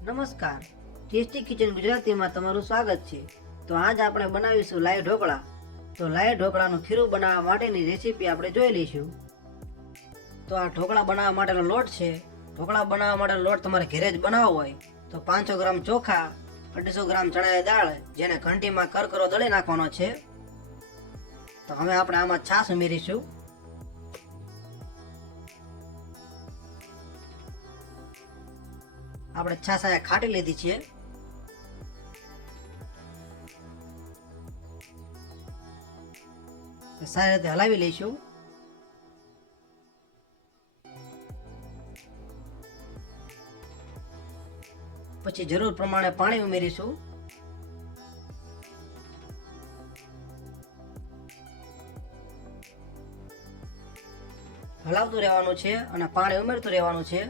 નમસ્કાર, tasty kitchen ગુજરાતીમાં તમારું સ્વાગત છે। તો આજ આપણે બનાવીશું લાઈ ઢોકળા। તો લાઈ ઢોકળાનું ખીરું બનાવવા માટેની રેસીપી આપણે જોઈ લઈશું। તો આ ઢોકળા બનાવવા માટેનો લોટ છે। ઢોકળા બનાવવા માટેનો લોટ તમારે ઘરે જ બનાવવો હોય તો 500 ગ્રામ ચોખા, 250 ગ્રામ ચણાની દાળ જેને ઘંટીમાં કરકરો દળી નાખવાનો છે। તો હવે આપણે આમાં છાશ ઉમેરીશું। આપણે છાશ આ ખાટી લીધી છે। સારી રીતે હલાવી લઈશું। પછી જરૂર પ્રમાણે પાણી ઉમેરીશું। હલાવતું રહેવાનું છે અને પાણી ઉમેરતું રહેવાનું છે,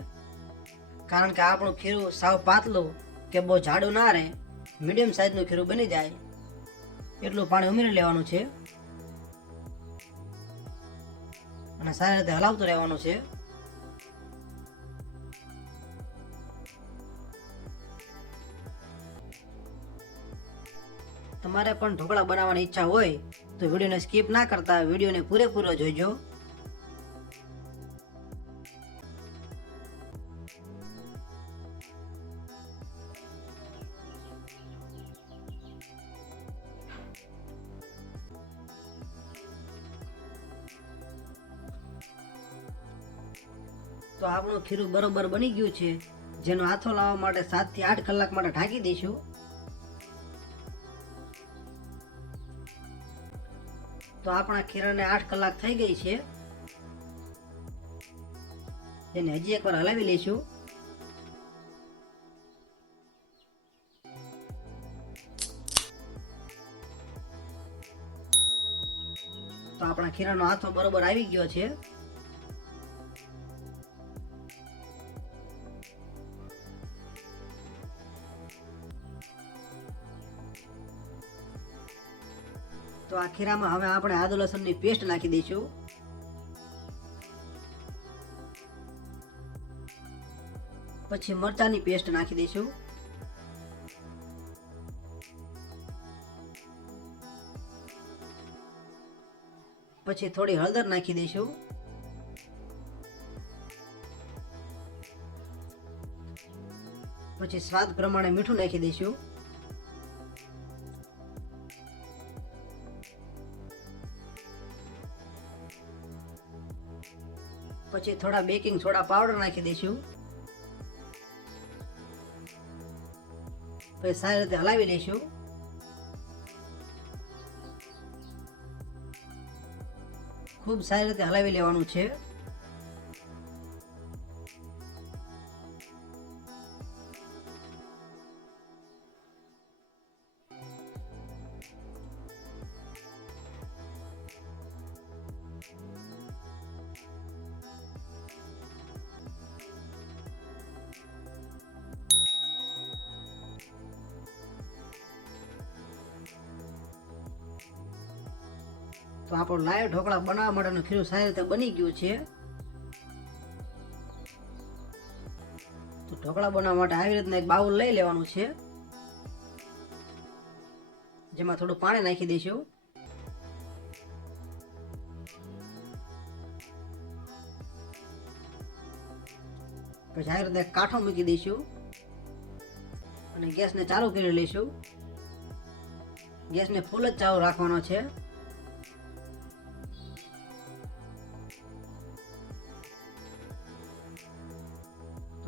કારણ કે આપણું ખીરું સાવ પાતળું કે બહુ જાડું ના રહે, મીડિયમ સાઈઝનું ખીરું બની જાય એટલું પાણી ઉમેરી લેવાનું છે અને સારી રીતે હલાવતું રહેવાનું છે। તમારે પણ ઢોકળા બનાવવાની ઈચ્છા હોય તો વિડીયોને સ્કીપ ના કરતા વિડીયોને પૂરેપૂરો જોઈજો। તો આપણું ખીરું બરોબર બની ગયું છે, જેનો આથો લાવવા માટે 7 થી 8 કલાક માટે ઢાંકી દઈશું। તો આપણા ખીરાને 8 કલાક થઈ ગઈ છે, તેને હજી એકવાર હલાવી લઈશું। તો આપણા ખીરાનો આથો બરોબર આવી ગયો છે। તો આ ખીરામાં હવે આપણે આદુ લસણની પેસ્ટ નાખી દઈશું। પછી મરચાંની પેસ્ટ નાખી દઈશું। પછી થોડી હળદર નાખી દઈશું। પછી સ્વાદ પ્રમાણે મીઠું નાખી દઈશું। પછી થોડા બેકિંગ સોડા પાવડર નાખી દઈશું। પછી સારી રીતે હલાવી લઈશું। ખૂબ સારી રીતે હલાવી લેવાનું છે। તો આપણું લાઈવ ઢોકળા બનાવવા માટેનું ખીરું સારી રીતે બની ગયું છે। તો ઢોકળા બનાવવા માટે આવી રીતના એક બાઉલ લઈ લેવાનું છે, જેમાં થોડું પાણી નાખી દઈશું। પછી આવી રીતે કાંઠો મૂકી દઈશું અને ગેસને ચાલુ કરી લઈશું। ગેસને ફૂલ જ ચાલુ રાખવાનો છે।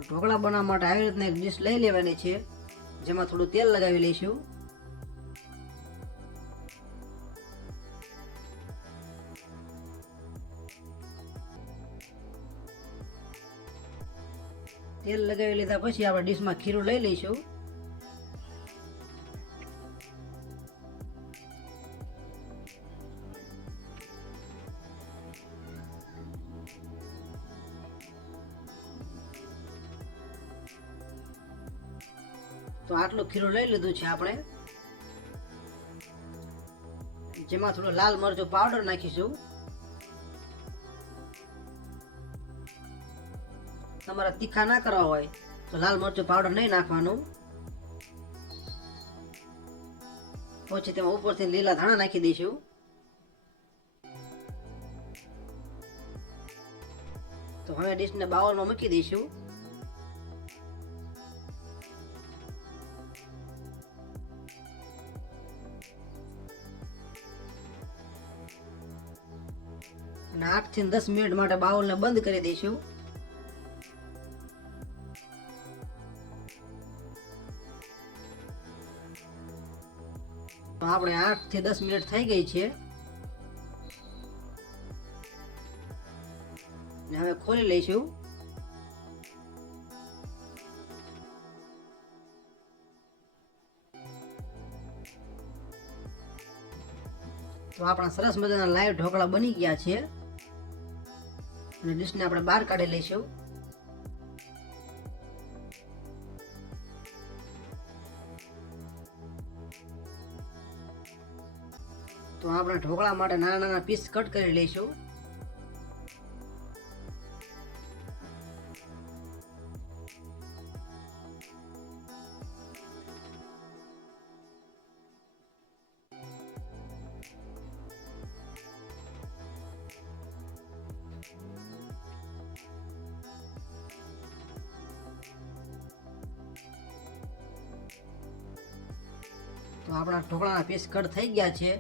ઢોકળા બનાવવા માટે આવી રીતના એક ડીશ લઈ લેવાની છે, જેમાં થોડું તેલ લગાવી લઈશું। તેલ લગાવી લીધા પછી આપણે ડીશમાં ખીરું લઈ લઈશું। તો આટલું ખીરું લઈ લીધું છે આપણે, જેમાં થોડું લાલ મરચું પાવડર નાખીશું। તમારે તીખા ના કરવા હોય તો લાલ મરચું પાવડર નહીં નાખવાનું. પછી તેમાં ઉપરથી લીલા ધાણા નાખી દઈશું. તો હવે ડીશને બાઉલમાં મૂકી દઈશું. અને 8 થી 10 મિનિટ માટે બાઉલને બંધ કરી દઈશું. તો આપણે 8 થી 10 મિનિટ થઈ ગઈ છે. ને હવે ખોલી લઈશું. તો આપણા સરસ મજાના લાઈવ ઢોકળા બની ગયા છે. અને ડીશને આપણે બહાર કાઢી લઈશું. તો આપણે ઢોકળા માટે નાના નાના પીસ કટ કરી લઈશું. તો આપણા ઢોકળાના પીસ કટ થઈ ગયા છે,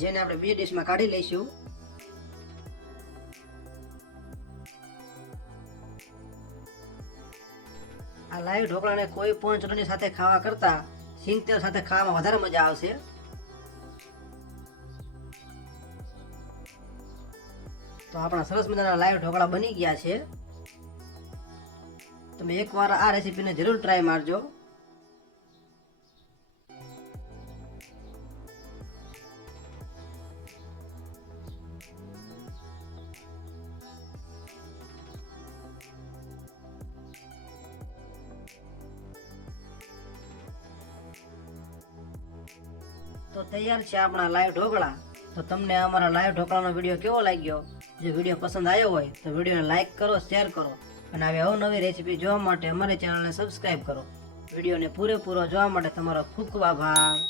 જેને આપણે બીજી ડીશમાં કાઢી લઈશું. આ લાઈવ ઢોકળાને કોઈ પણ ચટણી સાથે ખાવા કરતા સિંગ તેલ સાથે ખાવામાં વધારે મજા આવશે. તો આપણા સરસ મજાના લાઈવ ઢોકળા બની ગયા છે. તમે એકવાર આ રેસીપીને જરૂર ટ્રાય મારજો. તો તૈયાર છે આપણા લાઈવ ઢોકળા. તો તમને અમારા લાઈવ ઢોકળાનો વિડીયો કેવો લાગ્યો? જો વિડીયો પસંદ આવ્યો હોય તો વિડીયોને લાઈક કરો, શેર કરો અને આવી અવનવી રેસીપી જોવા માટે અમારી ચેનલને સબસ્ક્રાઈબ કરો. વિડીયોને પૂરેપૂરો જોવા માટે તમારો ખૂબ ખૂબ આભાર.